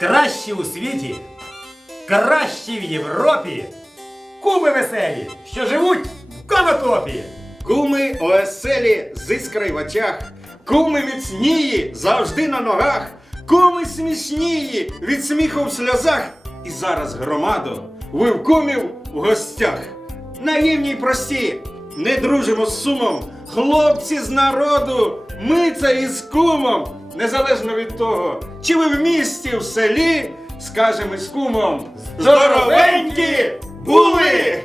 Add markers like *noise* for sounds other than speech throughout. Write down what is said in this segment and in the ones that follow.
Кращі у світі, кращі в Європі, куми веселі, що живуть в конотопі. Куми оеселі з іскри в очах, куми міцнії завжди на ногах, куми смішнії від сміху в сльозах. І зараз громадо, ви в кумів в гостях. Наївні й прості, не дружимо з сумом. Хлопці з народу, ми це із кумом. Незалежно від того, чи ви в місті, в селі, скажемо з кумом. Здоровенькі були!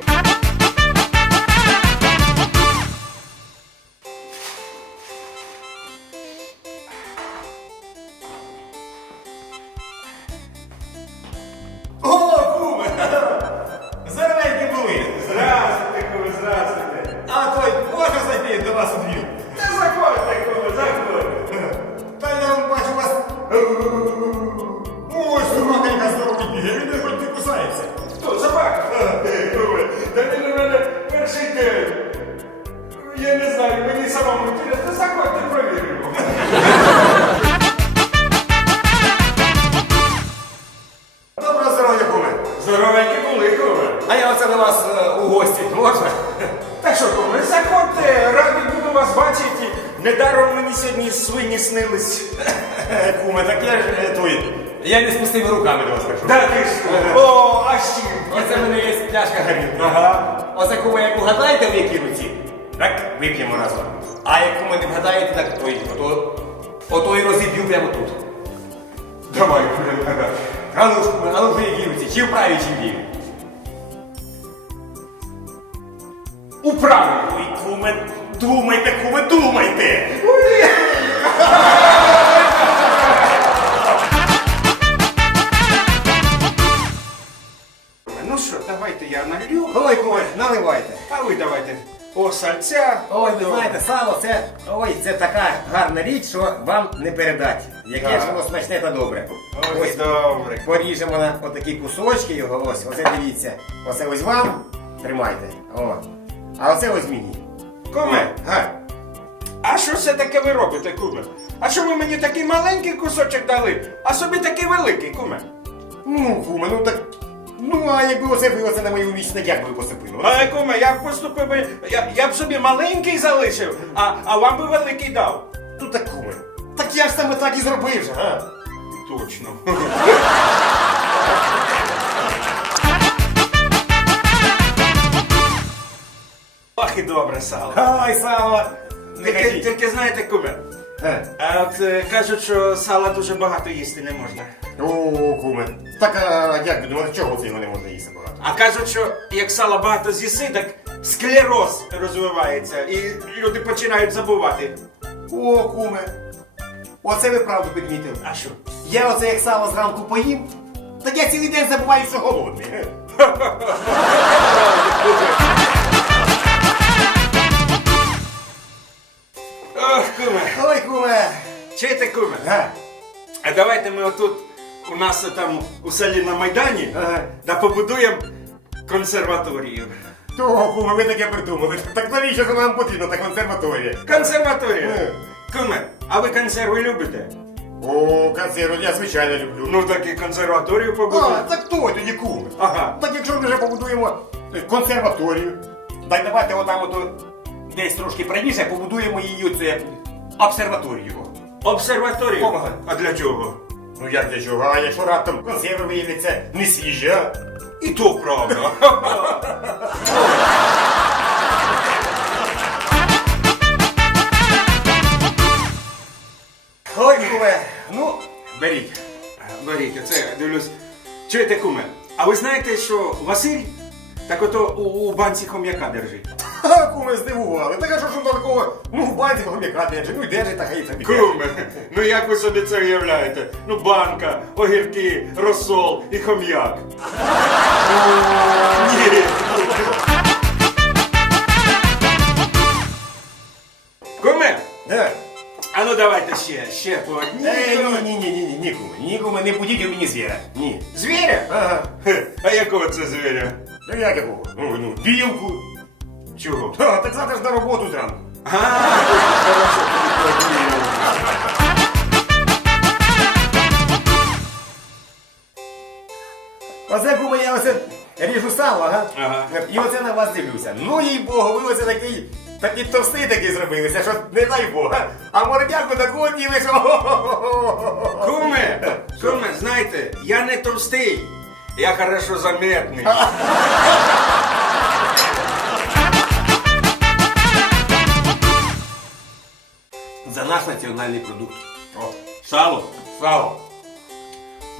Я не з пустими руками до вас прийшов. Да ти що? О, а чим? Оце в мене є пляшка горілки. Ага. Оце куме, як угадаєте в якій руці, так вип'ємо разом. А як куме не вгадаєте, так той, ото, ото і розіб'ю прямо тут. Давай, куми. А ну ж, а ну в якій руці, чи в правій, чи в лівій? Управлю. Ой, куме, думайте, куме, думайте! Сальця. Ой, ви знаєте, сало це, ой, це така гарна річ, що вам не передать. Яке Так. ж воно смачне та добре. Ось добре. Поріжемо на отакі кусочки його, ось, оце дивіться. Оце ось вам, тримайте. О. А оце ось мені. Куме, Га. а що це таке ви робите, куме? А що ви мені такий маленький кусочок дали, а собі такий великий, куме? Ну, куме, ну так. Ну, а якби оце ви на місць, так як би ви посипили? А куме, я б поступив би, я, я б собі маленький залишив, а, а вам би великий дав. Ну так куме. Так я ж саме так і зробив же, га? Точно. Ох і добре сало. Ай! Не Тільки, тільки знаєте, куме. А от е, кажуть, що сала дуже багато їсти не можна. О, куме. Так, а як ви думаєте, чого це його не можна їсти багато? А кажуть, що як сала багато з'їси, так склероз розвивається, і люди починають забувати. О, куме. Оце ви правду підмітили. А що? Я оце як сало зранку поїм, так я цілий день забуваю, що голодний. Куме. Ой, куме. Чуєте, куме? Га. А давайте ми отут у нас там у селі на Майдані Ага. да побудуємо консерваторію. Того, куме, ви таке придумали. Так навіщо ж нам потрібна та консерваторія? Консерваторія. Куме, а ви консерви любите? О, консерву я звичайно люблю. Ну так і консерваторію а, побудуємо. так то тоді куме. Ага. Так якщо ми вже побудуємо е, консерваторію, так давайте отам ото десь трошки правіше побудуємо її оце обсерваторію. Обсерваторію? Ага. А для чого? Ну як для чого? А якщо раптом консерви виявляться не свіжі, а? І то правда. Ой, куме, ну, беріть. Беріть, оце дивлюсь. Чуєте, куме? А ви знаєте, що Василь так ото у, у банці хом'яка держить? Ха, куме, здивували. Так а що ж там такого? Ну, в банці хом'яка держить, ну і держить, так і собі. Куме, ну як ви собі це уявляєте? Ну банка, огірки, розсол і хом'як. Ні. Куме, Да. а ну давайте ще, ще по одній. Е, ні, ні, ні, ні, ні, ні, куме, ні, куме, не будіть у мені звіра. Ні. Звіря? Ага. Хе, А якого це звіря? Ну як якого? Ну, ну, білку. Чого? Ха, так завтра ж на роботу зранку. Оце куме, я оце ріжу сало, ага. Ага. І оце на вас дивлюся. Ну їй Богу, ви оце такий, такий товстий такий зробилися, що не дай Бог. а. Мордяку таку оділи, що. *laughs* Куме, куме, знаєте, я не товстий, я хорошо заметний. *laughs* наш національний продукт. О, Сало. сало.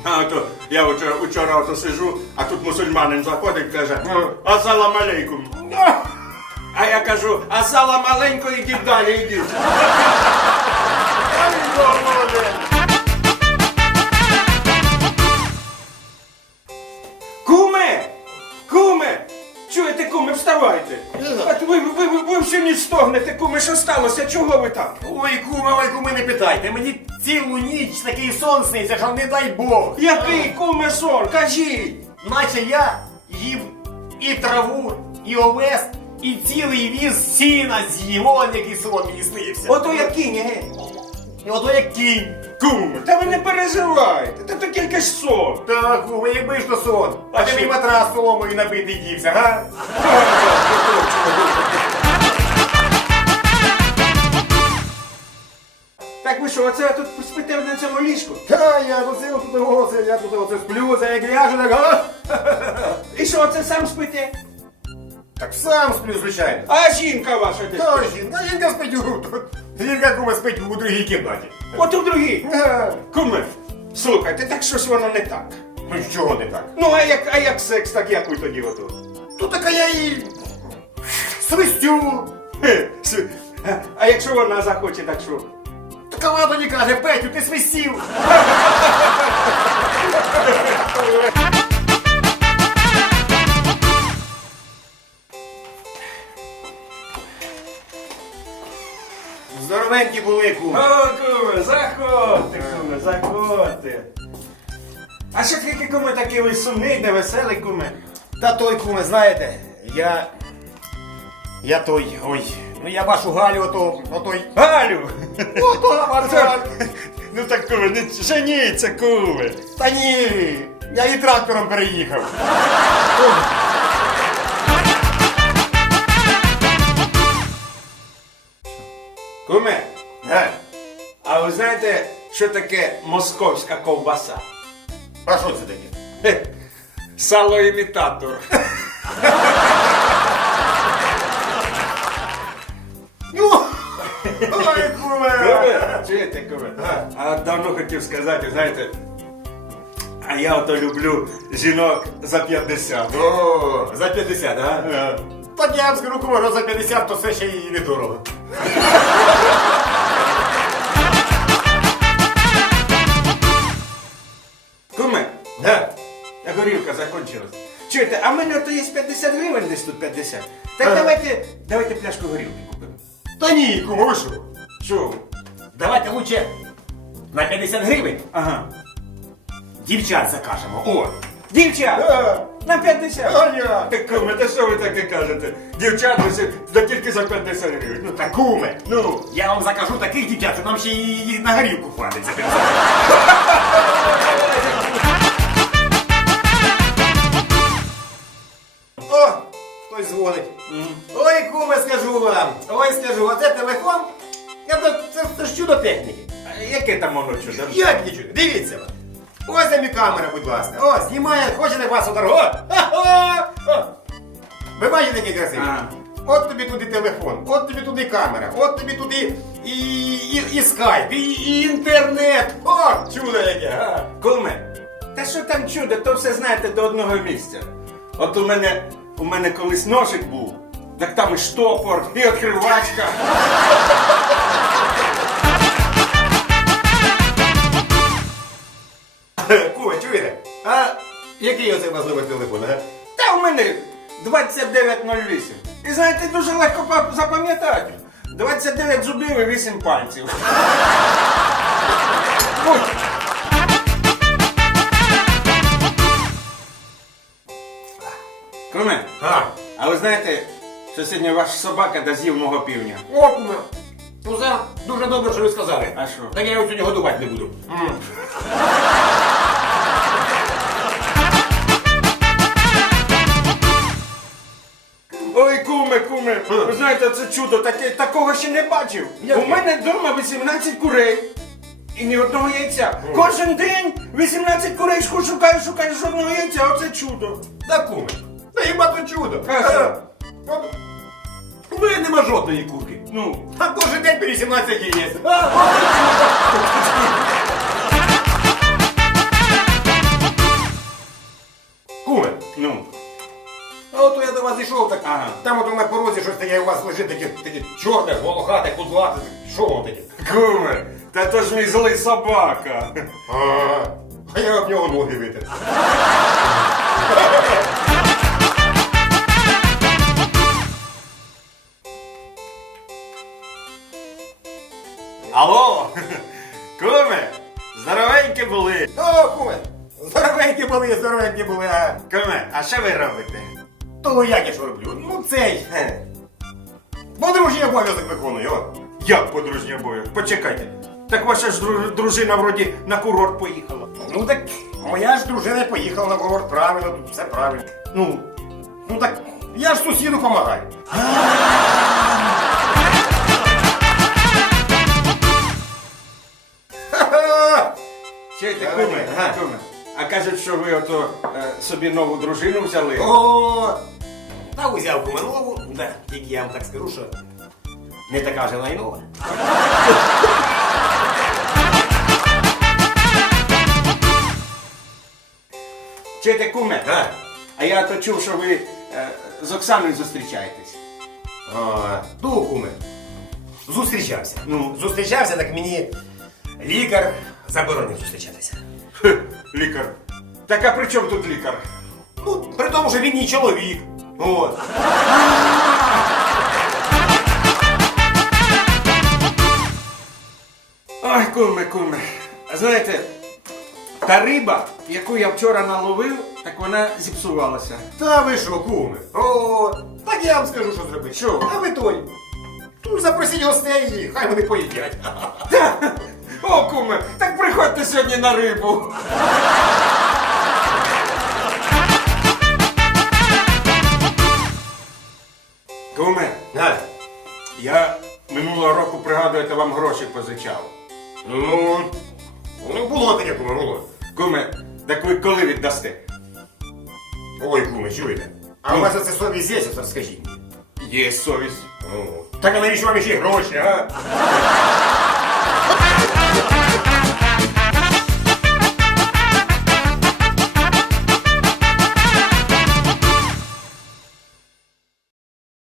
А то я вчора, вчора ото сижу, а тут мусульманин заходить каже, Ну. Асалам алейкум. А я кажу, а сала маленько, ідіть далі, Боже. Куме! Куме! Чуєте, куме, вставайте! От ви, ви, ви стогнете, куме, що сталося? Чого ви там? Ой, куме, ой, куме, не питайте. Мені цілу ніч такий сон сниться, що не дай Бог. Який куме сон? Кажіть! Наче я їв і траву, і овес, і цілий віз сіна з'їв. Он який сон мені снився. Ото як кінь, ге? І ото як кінь. Куме, та ви не переживайте, та то тільки ж сон. Так, куме, якби ж то сон. А А ти мій матрас соломою набитий дівся, га? Так ви що, оце тут спите на цьому ліжку? Та я тут тут оце, я тут оце сплю, це як ляжу, так, га? *laughs* І що, оце сам спите? Так сам сплю, звичайно. А жінка ваша де? Та жінка, жінка спить у... Жінка, куме, спить у другій кімнаті. От у другій. Га. Куме, слухайте, так щось воно не так. Ну чого не так? Ну, а як, а як секс, так як ви тоді ото? Тут така я і свистю. Хе, с- А якщо вона захоче, так що? Вона тоді каже, Петю, ти свистів. Здоровенькі були, куме. О, куме, заходьте, куме, заходьте. А що таке, куме, такий ви сумний, невеселий, куме? Та той, куме, знаєте, я. Я той. Ой. Ну я вашу Галю, ото. Отой. Галю! Ото вашу Галю. Ну так, куме, не женіться, куме. Та ні. Я і трактором переїхав. Куме, Га. а ви знаєте, що таке московська ковбаса? А що це таке? Хе, Салоімітатор. *laughs* Чуєте, куме? А давно хотів сказати, знаєте, а я ото люблю жінок за 50. О, за 50, а? Е. Так я вам скажу, куме, за 50, то це ще і недорого. Куме, Га. а горілка закончилась. Чуєте, а в мене ото є 50 гривень десь тут 50. Так Ага. давайте, давайте пляшку горілки купимо. Та ні, ви що? Що? Давайте лучше на 50 гривень Ага. дівчат закажемо. О! Дівчат! Га. На 50! Аня! Так, куме, та що ви таке кажете? Дівчат, ось, да тільки за 50 гривень. Ну та куме, Ну, я вам закажу таких дівчат, що нам ще і на горілку хватить. за *laughs* 50. О, хтось дзвонить. Ой, куме, скажу вам. Ой, скажу, оце телефон. Я то- Це, це ж чудо техніки. а яке там воно чудо? Як не чудо? Дивіться. вам. Ось там і камера, будь ласка. О, знімає, хочете вас удар. О! Ха-ха! О! Ви бачите, який красивий? Ага. От тобі туди телефон, от тобі туди камера, от тобі туди і, і, і скайп, і, і інтернет. О, чудо яке! а! Куме, та що там чудо, то все знаєте до одного місця. От у мене, у мене колись ножик був, так там і штопор, і відкривачка. Який оце у вас номер телефону, а? Та у мене 2908. І знаєте, дуже легко па- запам'ятати. 29 зубів і 8 пальців. Куме, А, а ви знаєте, що сьогодні ваш собака доз'їв мого півня? о, куме. Ну, це дуже добре, що ви сказали. А що? Так я його сьогодні годувати не буду. Ой, куме, куме, ви знаєте, це чудо, таке, такого ще не бачив. У мене вдома 18 курей. І ні одного яйця. Кожен день 18 курей шу- шукаю, шукаю жодного яйця, оце чудо. Да куме. Та хіба то чудо. А що? У мене нема жодної курки. Ну, А кожен день по 18 яєць. Куме, ну. А от я до вас зійшов, так Ага. там от на порозі щось таке у вас лежить, таке, таке чорне, волохате, кудлате. Що воно таке? Куме, та то ж мій злий собака. А, а я об нього ноги витер. Алло, куме, здоровенькі були. О, куме, здоровенькі були, здоровенькі були, а. Куме, а що ви робите? То як я що роблю? Ну цей. хе. Подружній обов'язок виконую, о. Як подружній обов'язок? Почекайте. Так ваша ж дру- дружина вроді на курорт поїхала. Ну так моя ж дружина поїхала на курорт правильно, тут все правильно. Ну, Ну так я ж сусіду допомагаю. Ха-ха! *laughs* чуєте, куме, ага. куме. А кажуть, що ви ото е, собі нову дружину взяли. О, та узяв Куменову, да, тільки я вам так скажу, що не така вже найнова. Чуєте, куме? А, А я то чув, що ви е, з Оксаною зустрічаєтесь. а, ну, куме, зустрічався. Ну. Зустрічався, так мені лікар заборонив зустрічатися. Хе, лікар. Так а при чому тут лікар? Ну, при тому, що він мій чоловік. От. Ой, куме, куме. Знаєте, та риба, яку я вчора наловив, так вона зіпсувалася. Та ви що, куме? О, так я вам скажу, що зробити. Що? А ви той. Ну, запросіть гостей і хай вони поїдять. О, куме, так приходьте сьогодні на рибу. Куме, А, я минулого року, пригадуєте, вам гроші позичав. ну, ну, було таке, куме, було. Куме, так ви коли віддасте? Ой, куме, чуєте? А у вас це совість є, от скажіть. Є совість. Так а навіщо вам ще гроші, а?